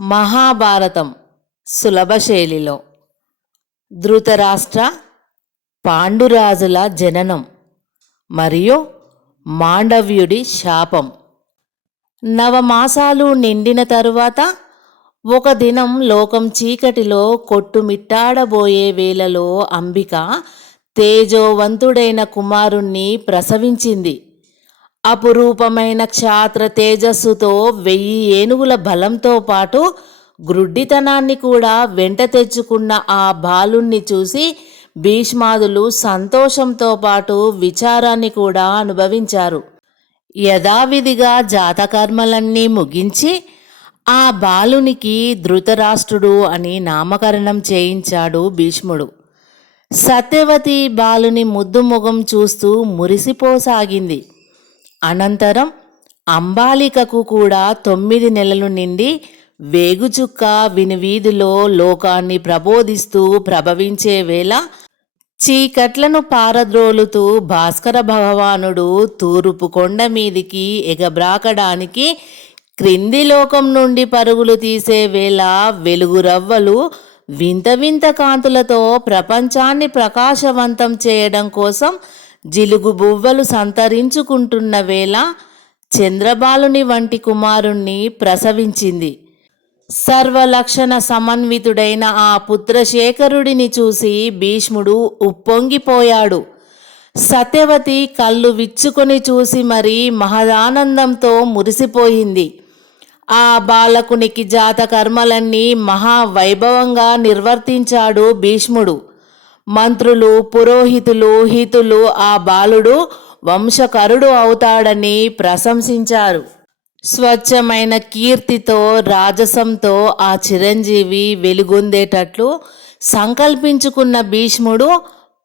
మహాభారతం సులభ శైలిలో. ధృతరాష్ట్ర పాండురాజుల జననం మరియు మాండవ్యుడి శాపం. నవమాసాలు నిండిన తరువాత ఒక దినం లోకం చీకటిలో కొట్టుమిట్టాడబోయే వేళలో అంబిక తేజోవంతుడైన కుమారుణ్ణి ప్రసవించింది. అపురూపమైన క్షాత్ర తేజస్సుతో వెయ్యి ఏనుగుల బలంతో పాటు గ్రుడ్డితనాన్ని కూడా వెంట తెచ్చుకున్న ఆ బాలుణ్ణి చూసి భీష్మాదులు సంతోషంతో పాటు విచారాన్ని కూడా అనుభవించారు. యథావిధిగా జాతకర్మలన్నీ ముగించి ఆ బాలునికి ధృతరాష్ట్రుడు అని నామకరణం చేయించాడు భీష్ముడు. సత్యవతి బాలుని ముద్దు ముఖం చూస్తూ మురిసిపోసాగింది. అనంతరం అంబాలికకు కూడా తొమ్మిది నెలలు నిండి వేగుచుక్క వినివీధిలో లోకాన్ని ప్రబోధిస్తూ ప్రభవించే వేళ చీకట్లను పారద్రోలుతూ భాస్కర భగవానుడు తూర్పు కొండ మీదికి ఎగబ్రాకడానికి క్రింది లోకం నుండి పరుగులు తీసే వేళ వెలుగురవ్వలు వింత వింత కాంతులతో ప్రపంచాన్ని ప్రకాశవంతం చేయడం కోసం జిలుగు బువ్వలు సంతరించుకుంటున్న వేళ చంద్రబాలుని వంటి కుమారుణ్ణి ప్రసవించింది. సర్వలక్షణ సమన్వితుడైన ఆ పుత్రశేఖరుడిని చూసి భీష్ముడు ఉప్పొంగిపోయాడు. సత్యవతి కళ్ళు విచ్చుకొని చూసి మరీ మహదానందంతో మురిసిపోయింది. ఆ బాలకునికి జాతకర్మలన్నీ మహావైభవంగా నిర్వర్తించాడు భీష్ముడు. మంత్రులు పురోహితులు హితులు ఆ బాలుడు వంశకరుడు అవుతాడని ప్రశంసించారు. స్వచ్ఛమైన కీర్తితో రాజసంతో ఆ చిరంజీవి వెలుగొందేటట్లు సంకల్పించుకున్న భీష్ముడు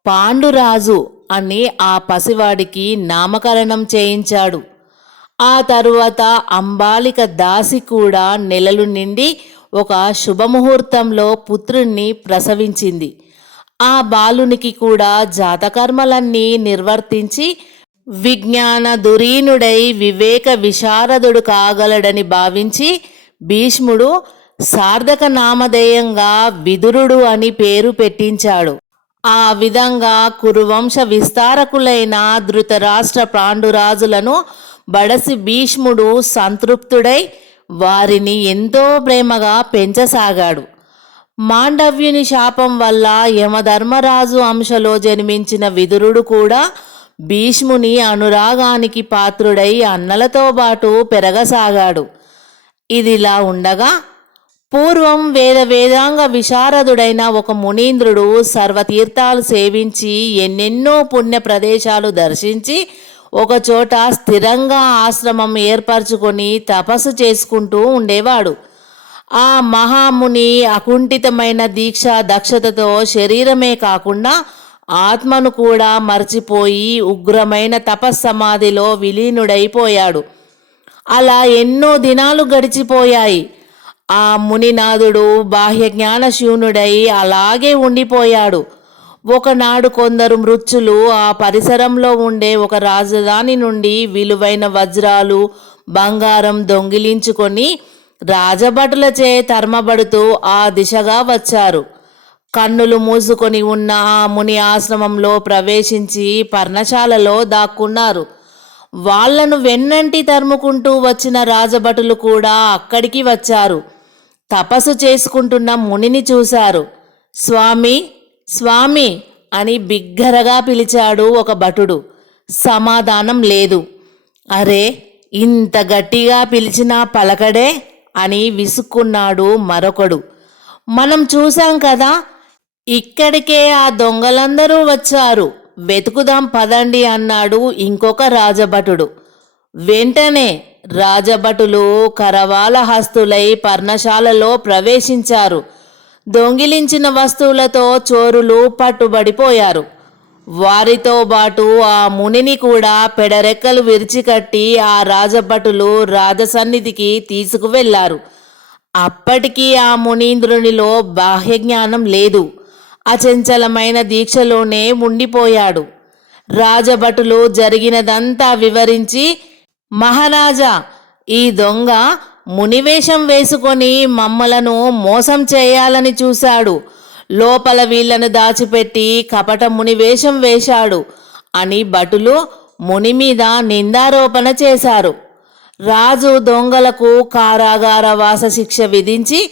పాండురాజు అని ఆ పసివాడికి నామకరణం చేయించాడు. ఆ తరువాత అంబాలిక దాసి కూడా నెలలు నిండి ఒక శుభముహూర్తంలో పుత్రుణ్ణి ప్రసవించింది. ఆ బాలునికి కూడా జాతకర్మలన్నీ నిర్వర్తించి విజ్ఞాన దురీనుడై వివేక విశారదుడు కాగలడని భావించి భీష్ముడు సార్థక నామధేయంగా విదురుడు అని పేరు పెట్టించాడు. ఆ విధంగా కురువంశ విస్తారకులైన ధృతరాష్ట్ర పాండురాజులను బడసి భీష్ముడు సంతృప్తుడై వారిని ఎంతో ప్రేమగా పెంచసాగాడు. మాండవ్యుని శాపం వల్ల యమధర్మరాజు అంశలో జన్మించిన విదురుడు కూడా భీష్ముని అనురాగానికి పాత్రుడై అన్నలతో పాటు పెరగసాగాడు. ఇదిలా ఉండగా పూర్వం వేద వేదాంగ విశారదుడైన ఒక మునీంద్రుడు సర్వతీర్థాలు సేవించి ఎన్నెన్నో పుణ్య ప్రదేశాలు దర్శించి ఒకచోట స్థిరంగా ఆశ్రమం ఏర్పరచుకొని తపస్సు చేసుకుంటూ ఉండేవాడు. ఆ మహాముని అకుంఠితమైన దీక్ష దక్షతతో శరీరమే కాకుండా ఆత్మను కూడా మర్చిపోయి ఉగ్రమైన తపస్సమాధిలో విలీనుడైపోయాడు. అలా ఎన్నో దినాలు గడిచిపోయాయి. ఆ మునినాథుడు బాహ్య జ్ఞానశూన్యుడై అలాగే ఉండిపోయాడు. ఒకనాడు కొందరు మృత్యులు ఆ పరిసరంలో ఉండే ఒక రాజధాని నుండి విలువైన వజ్రాలు బంగారం దొంగిలించుకొని రాజభటులచే తర్మబడుతూ ఆ దిశగా వచ్చారు. కన్నులు మూసుకొని ఉన్న ఆ ముని ఆశ్రమంలో ప్రవేశించి పర్ణశాలలో దాక్కున్నారు. వాళ్ళను వెన్నంటి తరుముకుంటూ వచ్చిన రాజభటులు కూడా అక్కడికి వచ్చారు. తపస్సు చేసుకుంటున్న మునిని చూశారు. స్వామి స్వామి అని బిగ్గరగా పిలిచాడు ఒక భటుడు. సమాధానం లేదు. అరే ఇంత గట్టిగా పిలిచినా పలకడే? అని విసుక్కున్నాడు మరొకడు. మనం చూశాం కదా ఇక్కడికే ఆ దొంగలందరూ వచ్చారు. వెతుకుదాం పదండి అన్నాడు ఇంకొక రాజభటుడు. వెంటనే రాజభటులు కరవాల హస్తులై పర్ణశాలలో ప్రవేశించారు. దొంగిలించిన వస్తువులతో చోరులు పట్టుబడిపోయారు. వారితో పాటు ఆ మునిని కూడా పెడరెక్కలు విరిచికట్టి ఆ రాజభటులు రాజసన్నిధికి తీసుకువెళ్ళారు. అప్పటికీ ఆ మునీంద్రునిలో బాహ్యజ్ఞానం లేదు. అచంచలమైన దీక్షలోనే ఉండిపోయాడు. రాజభటులు జరిగినదంతా వివరించి మహారాజా ఈ దొంగ మునివేషం వేసుకొని మమ్మలను మోసం చేయాలని చూశాడు. లోపల వీళ్ళను దాచిపెట్టి కపట ముని వేషం వేశాడు. అని భటులు ముని మీద నిందారోపణ చేశారు. రాజు దొంగలకు కారాగార వాస శిక్ష విధించి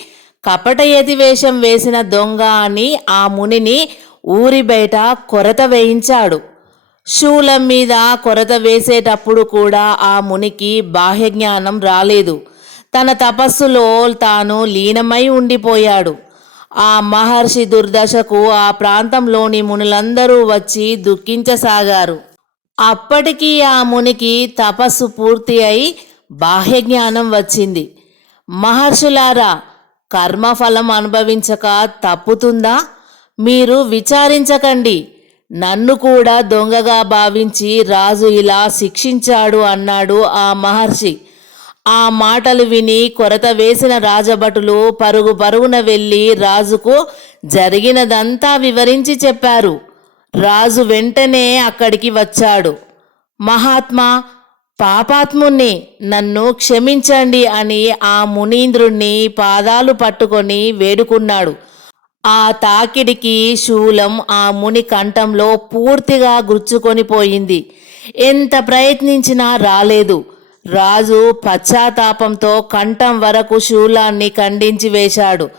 కపట యతివేషం వేసిన దొంగ అని ఆ మునిని ఊరి బయట కొరత వేయించాడు. శూలం మీద కొరత వేసేటప్పుడు కూడా ఆ మునికి బాహ్య జ్ఞానం రాలేదు. తన తపస్సులో తాను లీనమై ఉండిపోయాడు. ఆ మహర్షి దుర్దశకు ఆ ప్రాంతంలోని మునులందరూ వచ్చి దుఃఖించసాగారు. అప్పటికి ఆ మునికి తపస్సు పూర్తి అయి బాహ్య జ్ఞానం వచ్చింది. మహర్షులారా కర్మఫలం అనుభవించక తప్పుతుందా? మీరు విచారించకండి. నన్ను కూడా దొంగగా భావించి రాజు ఇలా శిక్షించాడు అన్నాడు ఆ మహర్షి. ఆ మాటలు విని కొరత వేసిన రాజభటులు పరుగు పరుగున వెళ్ళి రాజుకు జరిగినదంతా వివరించి చెప్పారు. రాజు వెంటనే అక్కడికి వచ్చాడు. మహాత్మా పాపాత్ముణ్ణి నన్ను క్షమించండి అని ఆ మునీంద్రుణ్ణి పాదాలు పట్టుకొని వేడుకున్నాడు. ఆ తాకిడికి శూలం ఆ ముని కంఠంలో పూర్తిగా గుచ్చుకొని పోయింది. ఎంత ప్రయత్నించినా రాలేదు. రాజు పశ్చాత్తాపంతో కంఠం వరకు శూలాన్ని ఖండించి వేశాడు.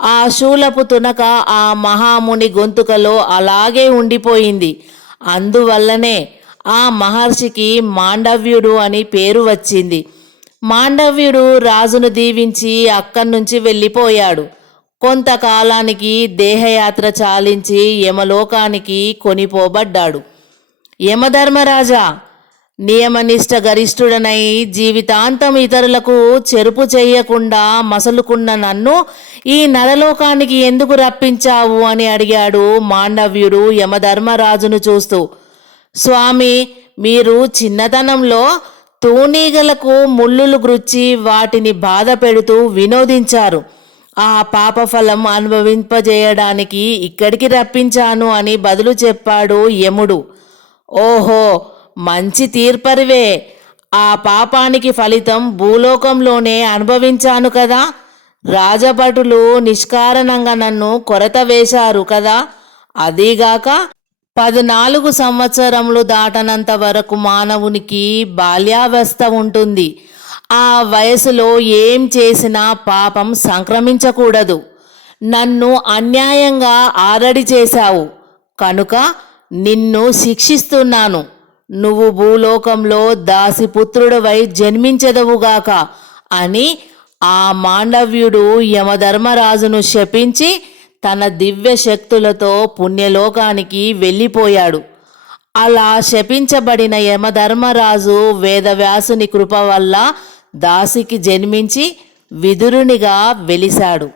ఆ శూలపు తునక ఆ మహాముని గొంతుకలో అలాగే ఉండిపోయింది. అందువల్లనే ఆ మహర్షికి మాండవ్యుడు అని పేరు వచ్చింది. మాండవ్యుడు రాజును దీవించి అక్కడి నుంచి వెళ్ళిపోయాడు. కొంతకాలానికి దేహయాత్ర చాలించి యమలోకానికి కొనిపోబడ్డాడు. యమధర్మరాజా నియమనిష్ట గరిష్ఠుడనై జీవితాంతం ఇతరులకు చెరుపు చేయకుండా మసలుకున్న నన్ను ఈ నరలోకానికి ఎందుకు రప్పించావు అని అడిగాడు మాండవ్యుడు యమధర్మరాజును చూస్తూ. స్వామి మీరు చిన్నతనంలో తూనీగలకు ముళ్ళులు గుచ్చి వాటిని బాధ పెడుతూ వినోదించారు. ఆ పాపఫలం అనుభవింపజేయడానికి ఇక్కడికి రప్పించాను అని బదులు చెప్పాడు యముడు. ఓహో మంచి తీర్పరివే. ఆ పాపానికి ఫలితం భూలోకంలోనే అనుభవించాను కదా. రాజభటులు నిష్కారణంగా నన్ను కొరత వేశారు కదా. అదీగాక పద్నాలుగు సంవత్సరములు దాటనంత వరకు మానవునికి బాల్యావస్థ ఉంటుంది. ఆ వయసులో ఏం చేసినా పాపం సంక్రమించకూడదు. నన్ను అన్యాయంగా ఆరడి చేశావు. కనుక నిన్ను శిక్షిస్తున్నాను. నువ్వు భూలోకంలో దాసిపుత్రుడవై జన్మించెదవుగాక అని ఆ మాండవ్యుడు యమధర్మరాజును శపించి తన దివ్య శక్తులతో పుణ్యలోకానికి వెళ్ళిపోయాడు. అలా శపించబడిన యమధర్మరాజు వేదవ్యాసుని కృప వల్ల దాసికి జన్మించి విదురునిగా వెలిశాడు.